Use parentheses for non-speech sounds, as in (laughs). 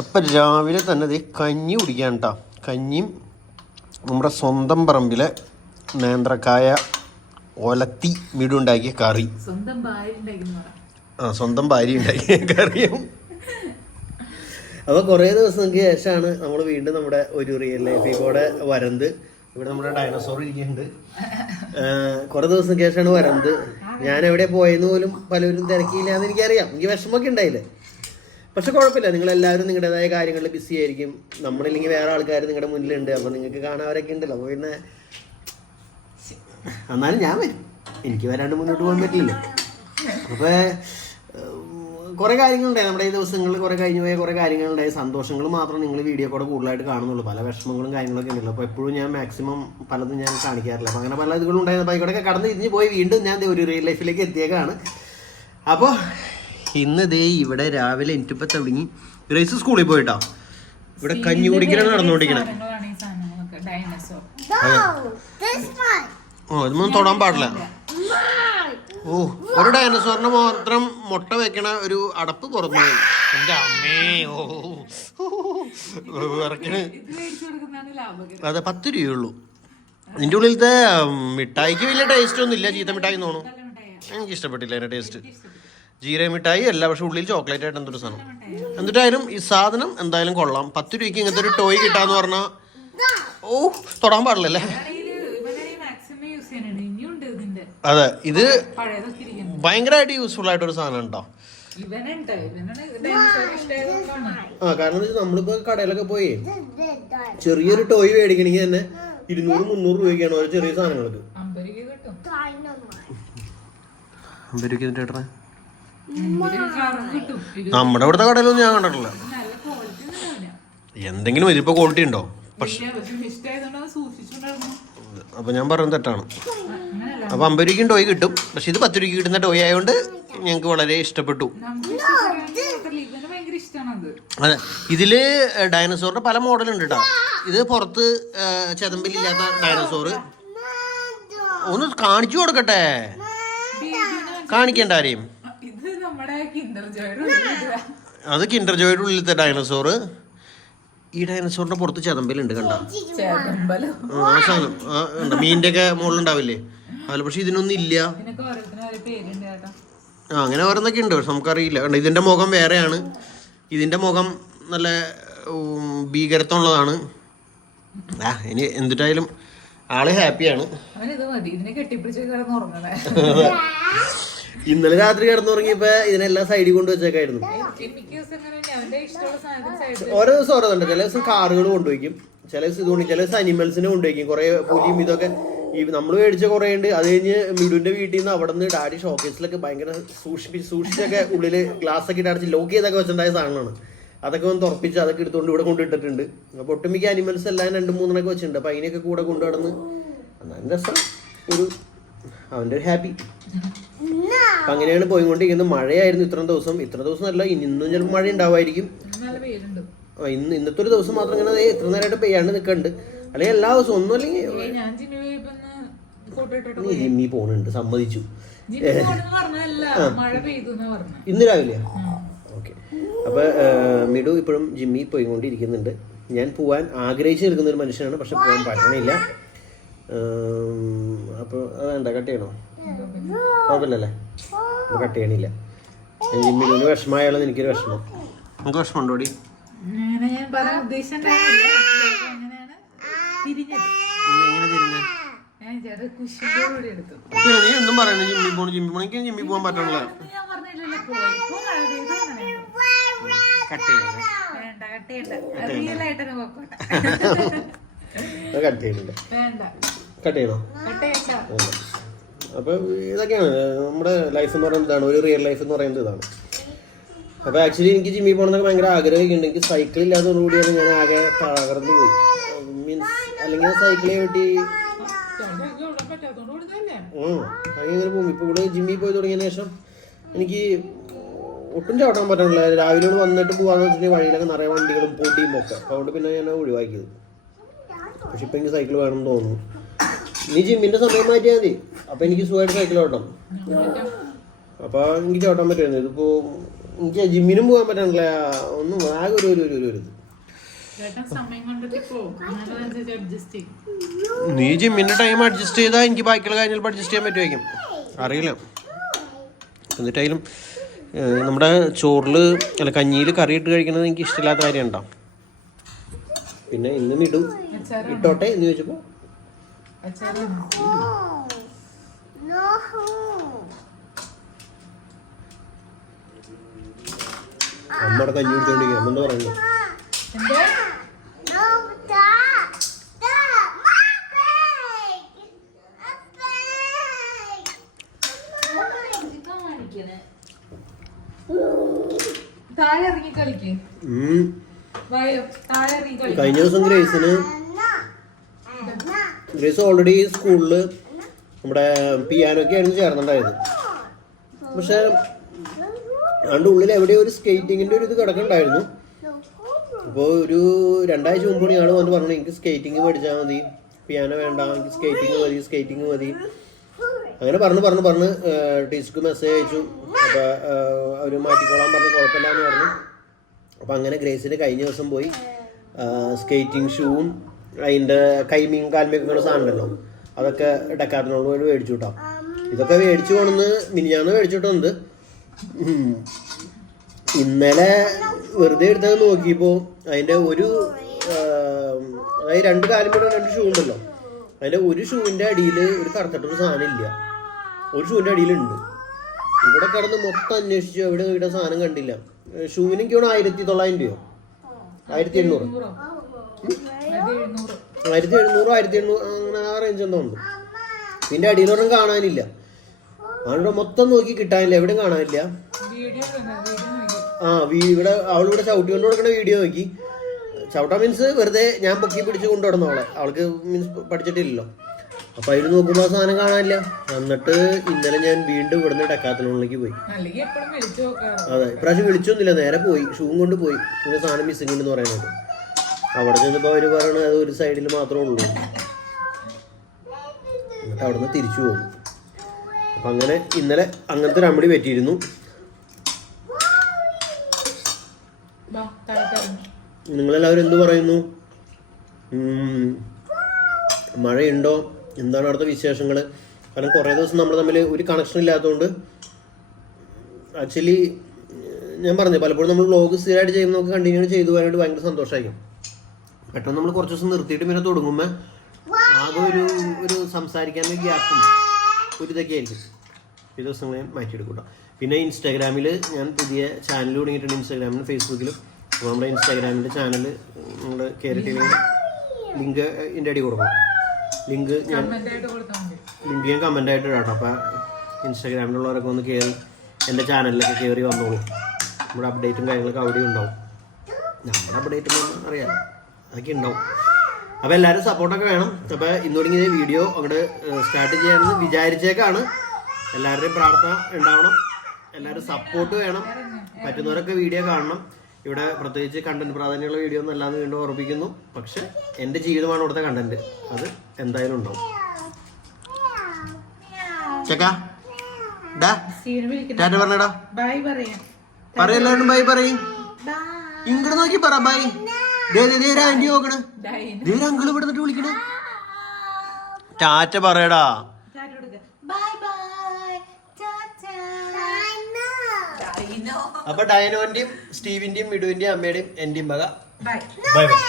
അപ്പം രാവിലെ തന്നെ ദേ കഞ്ഞി കുടിക്കാൻ കേട്ടോ കഞ്ഞിയും നമ്മുടെ സ്വന്തം പറമ്പിലെ നേന്ത്രക്കായ ഒലത്തി മിടുണ്ടാക്കിയ കറി. ആ സ്വന്തം ഭാര്യ ഉണ്ടാക്കിയ കറിയും. അപ്പോൾ കുറേ ദിവസങ്ങൾക്ക് ശേഷമാണ് നമ്മൾ വീണ്ടും നമ്മുടെ ഒരു റിയൽ ലൈഫിൽ കൂടെ വരന്ത്. ഇവിടെ നമ്മുടെ ഡയനോസോർ ഇരിക്കുന്നുണ്ട്. കുറേ ദിവസങ്ങൾക്ക് ശേഷമാണ് വരന്ത്. ഞാൻ എവിടെ പോയെന്ന് പോലും പലരും തിരക്കിയില്ല എന്ന് എനിക്കറിയാം. എനിക്ക് വിഷമമൊക്കെ ഉണ്ടായില്ലേ? പക്ഷെ കുഴപ്പമില്ല. നിങ്ങൾ എല്ലാവരും നിങ്ങളുടേതായ കാര്യങ്ങളിൽ ബിസി ആയിരിക്കും. നമ്മളില്ലെങ്കിൽ വേറെ ആൾക്കാർ നിങ്ങളുടെ മുന്നിലുണ്ട്. അപ്പോൾ നിങ്ങൾക്ക് കാണാവരൊക്കെ ഉണ്ടല്ലോ. അപ്പോൾ പിന്നെ എന്നാലും ഞാൻ വരും. എനിക്ക് വരാണ്ട് മുന്നോട്ട് പോകാൻ പറ്റില്ല. അപ്പോൾ കുറേ കാര്യങ്ങളുണ്ടായി. നമ്മുടെ ഈ ദിവസങ്ങളിൽ കുറേ കഴിഞ്ഞു പോയ കുറേ കാര്യങ്ങളുണ്ടായി. സന്തോഷങ്ങൾ മാത്രം നിങ്ങൾ വീഡിയോ കൂടെ കൂടുതലായിട്ട് കാണുന്നുള്ളൂ. പല വിഷമങ്ങളും കാര്യങ്ങളൊക്കെ ഉണ്ടല്ലോ. അപ്പോൾ എപ്പോഴും ഞാൻ മാക്സിമം പലതും ഞാൻ കാണിക്കാറില്ല. അപ്പോൾ അങ്ങനെ പല ഇതുകളും ഉണ്ടായിരുന്നു. അപ്പോൾ ഇവിടെയൊക്കെ കടന്ന് തിരിഞ്ഞ് പോയി. വീണ്ടും ഞാൻ ഒരു റിയൽ ലൈഫിലേക്ക് എത്തിയേക്കാണ്. അപ്പോൾ ഇന്ന് ദേ ഇവിടെ രാവിലെ എനിക്കിപ്പോൾ തുടങ്ങി ഗ്രേസ് സ്കൂളിൽ പോയിട്ടോ. ഇവിടെ കഞ്ഞി കുടിക്കലാണ് നടന്നുകൊണ്ടിരിക്കണേ. ഓ ഇതൊന്നും തൊടാൻ പാടില്ല. ഓ ഒരു ഡയനസോറിന് മാത്രം മുട്ട വെക്കണ ഒരു അടപ്പ് പുറത്തു പോയി. എന്റെ അമ്മേ ഓ. അതെ പത്ത് രൂപയുള്ളൂ ഇതിന്റെ ഉള്ളിലത്തെ മിഠായിക്ക് വലിയ ടേസ്റ്റ് ഒന്നും ഇല്ല ചീത്ത മിഠായി തോന്നുന്നു. എനിക്ക് ഇഷ്ടപ്പെട്ടില്ല അതിന്റെ ടേസ്റ്റ് ജീര മിഠായി അല്ല പക്ഷെ ഉള്ളിൽ ചോക്ലേറ്റ് ആയിട്ട് എന്തൊരു സാധനം. എന്നിട്ടായാലും ഈ സാധനം എന്തായാലും കൊള്ളാം. പത്ത് രൂപയ്ക്ക് ഇങ്ങനത്തെ ഒരു ടോയ് കിട്ടാന്ന് പറഞ്ഞാൽ ഓ തൊടാൻ പാടില്ലല്ലേ? ഇതാണ് ഇവനെ മാക്സിമം യൂസ് ചെയ്യാനാണ് ഇനിയുണ്ട് ഇതിന്റെ അതെ ഇത് ഭയങ്കരമായിട്ട് യൂസ്ഫുൾ ആയിട്ടൊരു സാധനം ഉണ്ടോ? ആ കാരണം നമ്മളിപ്പോ കടയിലൊക്കെ പോയി ചെറിയൊരു ടോയ് മേടിക്കണമെങ്കിൽ തന്നെ ഇരുന്നൂറ് മുന്നൂറ് രൂപയ്ക്കാണ് ഓരോ ചെറിയ സാധനങ്ങൾക്ക്. അമ്പത് രൂപ കിട്ടും. അമ്പത് രൂപയ്ക്ക് ഇതിന്റെ ഏട്ടനെ? അമ്പത് രൂപ കളറും കിട്ടും ഇത് നമ്മുടെ ഇവിടുത്തെ കടയിലൊന്നും ഞാൻ കണ്ടിട്ടില്ല. എന്തെങ്കിലും ഇതിപ്പോ ക്വാളിറ്റി ഉണ്ടോ? പക്ഷെ അപ്പൊ ഞാൻ പറയുന്നത് തെറ്റാണ്. അപ്പൊ അമ്പത് രൂപയ്ക്കും ടോയ് കിട്ടും. പക്ഷെ ഇത് പത്ത് രൂപയ്ക്ക് കിട്ടുന്ന ടോയ് ആയതുകൊണ്ട് ഞങ്ങൾക്ക് വളരെ ഇഷ്ടപ്പെട്ടു. അത് അതെ ഇതിൽ ഡയനസോറിന്റെ പല മോഡൽ ഉണ്ട് കേട്ടോ ഇത് പുറത്ത് ചെതമ്പിലില്ലാത്ത ഡയനസോർ ഒന്ന് കാണിച്ചു കൊടുക്കട്ടെ. കാണിക്കണ്ട ആരെയും ഇത് നമ്മുടെ കിൻഡർ ജോയുടെ അത് കിൻഡർ ജോയുടെ ഉള്ളിലത്തെ ഡൈനോസോർ ഈ ഡൈനോസോറിന്റെ പുറത്ത് ചെതമ്പലുണ്ട് കണ്ടോ? ആ, ആ സാധനം. ആ, ഉണ്ട് മീനിന്റെ ഒക്കെ മുകളിലുണ്ടാവില്ലേ? അതിൽ പക്ഷെ ഇതിനൊന്നും ഇല്ല. ആ അങ്ങനെ ഓരോന്നൊക്കെ ഉണ്ട് പക്ഷെ നമുക്കറിയില്ല. കണ്ടോ? ഇതിന്റെ മുഖം വേറെയാണ്. ഇതിന്റെ മുഖം നല്ല ഭീകരത്വമുള്ളതാണ്. ആ ഇനി എന്തിട്ടായാലും ആൾ ഹാപ്പിയാണ്. (laughs) ഇന്നലെ രാത്രി കിടന്നുറങ്ങിയപ്പോ ഇതിനെല്ലാം സൈഡിൽ കൊണ്ട് വെച്ചേക്കായിരുന്നു. ഓരോ ദിവസം ഓരോന്നുണ്ട് ചില ദിവസം കാറുകൾ കൊണ്ടുപോയിക്കും. ചില ദിവസം ഇത് കൊണ്ട് ചില ദിവസം അനിമൽസിനെ കൊണ്ടുപോയിക്കും. കുറെ പുലിയും ഇതൊക്കെ ഈ നമ്മൾ മേടിച്ച കുറെ ഉണ്ട് അത് കഴിഞ്ഞ് മിഡുവിന്റെ വീട്ടിൽ നിന്ന് അവിടെ നിന്ന് ഡാഡി ഷോക്കേസിലൊക്കെ ഭയങ്കര സൂക്ഷിപ്പി സൂക്ഷിച്ചൊക്കെ ഉള്ളിൽ ഗ്ലാസ് ഒക്കെ ഇട്ട് അടച്ച് ലോക്ക് ചെയ്തൊക്കെ വെച്ചിട്ടുണ്ടായ സാധനമാണ് അതൊക്കെ ഒന്ന് തുറപ്പിച്ച് അതൊക്കെ എടുത്തുകൊണ്ട് ഇവിടെ കൊണ്ടിട്ടിട്ടുണ്ട് അപ്പൊ ഒട്ടുമിക്ക അനിമൽസ് എല്ലാം രണ്ട് മൂന്നെണ്ണൊക്കെ വെച്ചിട്ടുണ്ട്. അപ്പൊ അതിനെയൊക്കെ കൂടെ കൊണ്ടു നടന്ന് എന്നാലും രസം. ഒരു അവന്റെ ഒരു ഹാപ്പി അപ്പൊ അങ്ങനെയാണ് പോയിക്കൊണ്ടിരിക്കുന്നത്. മഴയായിരുന്നു ഇത്ര ദിവസം. ഇത്ര ദിവസം അല്ല ഇനി ഇന്നും ചിലപ്പോൾ മഴ ഉണ്ടാവുമായിരിക്കും ആ, ഇന്ന് ഇന്നത്തെ ഒരു ദിവസം മാത്രം ഇങ്ങനെ ഇത്ര നേരമായിട്ട് പെയ്യാണ്ട് നിൽക്കുന്നുണ്ട് അല്ലെങ്കിൽ എല്ലാ ദിവസവും ഒന്നും അല്ലെങ്കിൽ ഞാൻ ജിമ്മി നീ പോണുണ്ട് സമ്മതിച്ചു. ജിമ്മി പോണെന്ന് പറഞ്ഞല്ല മഴ പെയ്തു പറഞ്ഞു ഇന്ന് രാവിലെ? ഓക്കെ. അപ്പൊ മിഡു ഇപ്പോഴും ജിമ്മി പോയിക്കൊണ്ടിരിക്കുന്നുണ്ട്. ഞാൻ പോവാൻ ആഗ്രഹിച്ചു നിൽക്കുന്ന ഒരു മനുഷ്യനാണ് പക്ഷെ പോകാൻ പറ്റണില്ല. അപ്പോൾ അതെന്താ കട്ട് ചെയ്യണോ? കുഴപ്പമില്ലല്ലേ? കട്ട് ചെയ്യണില്ല. ഞാൻ വിഷമായാലും എനിക്കൊരു വിഷമം. നമുക്ക് എടുത്തു. അപ്പൊ നീ എന്നും പറയണ ജിമ്മി പോണു ജിമ്മി പോണെങ്കിൽ ജിമ്മി പോകാൻ പറ്റണില്ല. കട്ട് ചെയ്യണേ. വേണ്ട കട്ട് ചെയ്യണില്ല. കട്ട് ചെയ്യണോ അപ്പോൾ ഇതൊക്കെയാണ്. നമ്മുടെ ലൈഫ് എന്ന് പറയുന്നത് ഇതാണ്. ഒരു റിയൽ ലൈഫ് എന്ന് പറയുന്നത് ഇതാണ്. അപ്പോൾ ആക്ച്വലി എനിക്ക് ജിമ്മിൽ പോകണമെന്നൊക്കെ ഭയങ്കര ആഗ്രഹമൊക്കെ ഉണ്ട്. എനിക്ക് സൈക്കിൾ ഇല്ലാത്തതോടുകൂടിയാണ് ഞാൻ ആകെ തകർന്നു പോയി. മീൻസ് അല്ലെങ്കിൽ സൈക്കിളെ കിട്ടി ഭയങ്കര ഭൂമി ഇപ്പോൾ ഇവിടെ ജിമ്മിൽ പോയി തുടങ്ങിയ ശേഷം എനിക്ക് ഒട്ടും ചവിട്ടാൻ പറ്റണില്ല. രാവിലെ വന്നിട്ട് പോകാന്ന് വെച്ചിട്ടുണ്ടെങ്കിൽ വഴിയിലൊക്കെ നിറയെ വണ്ടികളും പൊടിയും ഒക്കെ അപ്പോൾ അതുകൊണ്ട് പിന്നെ ഞാൻ ഒഴിവാക്കിയത്. പക്ഷെ ഇപ്പം എനിക്ക് സൈക്കിൾ വേണമെന്ന് തോന്നുന്നു. നീ ജിമ്മിന്റെ സമയം മാറ്റിയാൽ മതി. അപ്പൊ എനിക്ക് സുഖമായിട്ട് സൈക്കിൾ ഓട്ടം. അപ്പൊ എനിക്ക് ചവിട്ടാൻ പറ്റുമായിരുന്നു. ഇതിപ്പോ എനിക്ക് ജിമ്മിനും പോകാൻ പറ്റണില്ല ഒന്നും ആകെ ഒരു ഒരു ഒരു നീ ജിമ്മിന്റെ ടൈം അഡ്ജസ്റ്റ് ചെയ്താൽ എനിക്ക് ബാക്കിയുള്ള കാര്യങ്ങൾ അഡ്ജസ്റ്റ് ചെയ്യാൻ പറ്റുമായിരിക്കും. അറിയില്ല. എന്നിട്ടായാലും നമ്മുടെ ചോറിൽ അല്ല കഞ്ഞിയിൽ കറി ഇട്ട് കഴിക്കുന്നത് എനിക്ക് ഇഷ്ടമില്ലാത്ത കാര്യം ഉണ്ടോ പിന്നെ ഇന്ന് ഇടും. ഇട്ടോട്ടെ എന്ന് ചോദിച്ചപ്പോൾ അച്ചാറാണ് അമ്മയുടെ കഞ്ഞി കുടിച്ചോണ്ടിരിക്കുക അമ്മ എന്താ പറയുന്നത് എന്താ? താഴെ ഇറങ്ങി കളിക്ക്. ഉം. വായോ താഴെ ഇറങ്ങി കളിക്ക്. കഴിഞ്ഞ ദിവസം ഗ്രേസിന് ഗ്രേസ് ഓൾറെഡി സ്കൂളിൽ നമ്മുടെ പിയാനൊക്കെ ആയിരുന്നു ചേർന്നുണ്ടായത് പക്ഷെ അതിന്റെ ഉള്ളിൽ എവിടെയോ ഒരു സ്കേറ്റിങ്ങിന്റെ ഒരു ഇത് കിടക്കുന്നുണ്ടായിരുന്നു അപ്പോൾ ഒരു രണ്ടാഴ്ച മുമ്പ് ഇയാൾ വന്ന് പറഞ്ഞു എനിക്ക് സ്കേറ്റിംഗ് പഠിച്ചാൽ മതി പിയാനോ വേണ്ട എനിക്ക് സ്കേറ്റിംഗ് മതി സ്കേറ്റിംഗ് മതി. അങ്ങനെ പറഞ്ഞു പറഞ്ഞു പറഞ്ഞ് ടീച്ചർക്ക് മെസ്സേജ് അയച്ചു. അപ്പോൾ അവർ മാറ്റിക്കോളാൻ പറഞ്ഞു കുഴപ്പമില്ല എന്ന് പറഞ്ഞു. അപ്പോൾ അങ്ങനെ ഗ്രേസിന് കഴിഞ്ഞ ദിവസം പോയി സ്കേറ്റിംഗ് ഷൂവും അതിന്റെ കൈമീൻ കാൽമീൻ സാധനമല്ലോ അതൊക്കെ ഡെക്കാറ്റിനോട് പോയി മേടിച്ചു കിട്ടാം. ഇതൊക്കെ മേടിച്ചു പോണെന്ന് മിനിഞ്ഞാന്ന് മേടിച്ചിട്ടുണ്ട്. ഇന്നലെ വെറുതെ എടുത്തത് നോക്കിയപ്പോൾ അതിന്റെ ഒരു അതായത് രണ്ട് കൂടെ രണ്ട് ഷൂ ഉണ്ടല്ലോ. അതിന്റെ ഒരു ഷൂവിന്റെ അടിയിൽ ഒരു കറുത്തിട്ടൊരു സാധനം ഇല്ല. ഒരു ഷൂവിന്റെ അടിയിലുണ്ട്. ഇവിടെ കിടന്ന് മൊത്തം അന്വേഷിച്ചു. എവിടെ ഇവിടെ സാധനം കണ്ടില്ല. ഷൂവിന് എനിക്ക് തോന്നുന്നു ആയിരത്തി തൊള്ളായിരം രൂപയോ? ആയിരത്തി എണ്ണൂറ്. ആയിരത്തി എഴുന്നൂറ്. ആയിരത്തി എണ്ണൂറ് അങ്ങനെ ആ റേഞ്ച് എന്തോ ഉണ്ട്. പിന്നെ അടിയിലൊന്നും കാണാനില്ല. അവളുടെ മൊത്തം നോക്കി കിട്ടാനില്ല എവിടെയും കാണാനില്ല. ആ ഇവിടെ അവളിവിടെ ചവിട്ടി കൊണ്ട് കൊടുക്കുന്ന വീഡിയോ നോക്കി. ചവിട്ടാ മീൻസ് വെറുതെ ഞാൻ പൊക്കി പിടിച്ച് കൊണ്ടുവിടുന്നു അവളെ. അവൾക്ക് മീൻസ് പഠിച്ചിട്ടില്ലല്ലോ. അപ്പൊ അതിൽ നോക്കുമ്പോ സാധനം കാണാനില്ല. എന്നിട്ട് ഇന്നലെ ഞാൻ വീണ്ടും ഇവിടുന്ന് ഡക്കാത്തലോണിലേക്ക് പോയി. അതെ ഇപ്രാവശ്യം വിളിച്ചൊന്നുമില്ല. നേരെ പോയി. ഷൂവും കൊണ്ട് പോയി. പിന്നെ സാധനം മിസ്സിംഗ് ഉണ്ടെന്ന് പറയുന്നത്. അവിടെ ചെന്നപ്പോൾ അവർ പറയണത് അത് ഒരു സൈഡിൽ മാത്രമേ ഉള്ളൂ. എന്നിട്ട് അവിടെ നിന്ന് തിരിച്ചു പോകും. അപ്പം അങ്ങനെ ഇന്നലെ അങ്ങനത്തെ ഒരു അമ്മടി പറ്റിയിരുന്നു. നിങ്ങളെല്ലാവരും എന്തു പറയുന്നു? മഴയുണ്ടോ? എന്താണ് അവിടുത്തെ വിശേഷങ്ങൾ കാരണം കുറേ ദിവസം നമ്മൾ തമ്മിൽ ഒരു കണക്ഷൻ ഇല്ലാത്തതുകൊണ്ട് ആക്ച്വലി ഞാൻ പറഞ്ഞു പലപ്പോഴും നമ്മൾ വ്ലോഗ് സ്ഥിരമായിട്ട് ചെയ്യുമ്പോൾ നമുക്ക് കണ്ടിന്യൂ ചെയ്തു പോകാനായിട്ട് ഭയങ്കര സന്തോഷമായിരിക്കും. പെട്ടെന്ന് നമ്മൾ കുറച്ച് ദിവസം നിർത്തിയിട്ട് പിന്നെ തുടങ്ങുമ്പോൾ ആകെ ഒരു ഒരു സംസാരിക്കാൻ ഗ്യാപ്പും ഒരു ഇതൊക്കെ ആയിരിക്കും. ഈ ദിവസങ്ങളെ ഞാൻ മാറ്റിയെടുക്കും കേട്ടോ പിന്നെ ഇൻസ്റ്റാഗ്രാമിൽ ഞാൻ പുതിയ ചാനൽ തുടങ്ങിയിട്ടുണ്ട് ഇൻസ്റ്റാഗ്രാമിലും ഫേസ്ബുക്കിലും. അപ്പോൾ നമ്മുടെ ഇൻസ്റ്റാഗ്രാമിന്റെ ചാനൽ നിങ്ങൾ കയറിയിട്ടില്ലെങ്കിൽ ലിങ്ക് ഇതിന്റെ അടി കൊടുക്കണം. ലിങ്ക് ഞാൻ ലിങ്ക് ഞാൻ കമന്റ് ആയിട്ട് ഇടാം അപ്പോൾ ഇൻസ്റ്റാഗ്രാമിലുള്ളവരൊക്കെ ഒന്ന് കയറി എന്റെ ചാനലിലൊക്കെ കയറി വന്നോളൂ. നമ്മുടെ അപ്ഡേറ്റും കാര്യങ്ങളൊക്കെ അവിടെ ഉണ്ടാവും. നമ്മുടെ അപ്ഡേറ്റ് അറിയാം അതൊക്കെ ഉണ്ടാവും അപ്പോൾ എല്ലാവരും സപ്പോർട്ടൊക്കെ വേണം. അപ്പോൾ ഇന്ന് തുടങ്ങിയ വീഡിയോ അങ്ങോട്ട് സ്റ്റാർട്ട് ചെയ്യാമെന്ന് വിചാരിച്ചേക്കാണ്. എല്ലാവരുടെയും പ്രാർത്ഥന ഉണ്ടാവണം. എല്ലാവരും സപ്പോർട്ട് വേണം. പറ്റുന്നവരൊക്കെ വീഡിയോ കാണണം. ഇവിടെ പ്രത്യേകിച്ച് കണ്ടന്റ് പ്രാധാന്യമുള്ള വീഡിയോ ഒന്നും അല്ലാന്ന് വീണ്ടും ഓർമ്മിക്കുന്നു പക്ഷെ എന്റെ ജീവിതമാണ് ഇവിടുത്തെ കണ്ടന്റ് അത് എന്തായാലും ഉണ്ടാവും. ചേക്കാ പറഞ്ഞടാ. പറയാം. ബൈ പറയും. ഇങ്ങോട്ട് നോക്കി പറ ബൈ. ആന്റി നോക്കണേ. അങ്കിൾ ഇവിടെ നിന്നിട്ട് വിളിക്കണേ. ടാറ്റ പറയടാ. ടാറ്റ കൊടുക്ക ബൈ ബൈ. ടാറ്റ ഡൈനോ അപ്പൊ ഡയനോന്റെയും സ്റ്റീവിന്റെയും മിഡുവിന്റെയും അമ്മയുടെയും എന്റെയും വക ബൈ. Bye bye.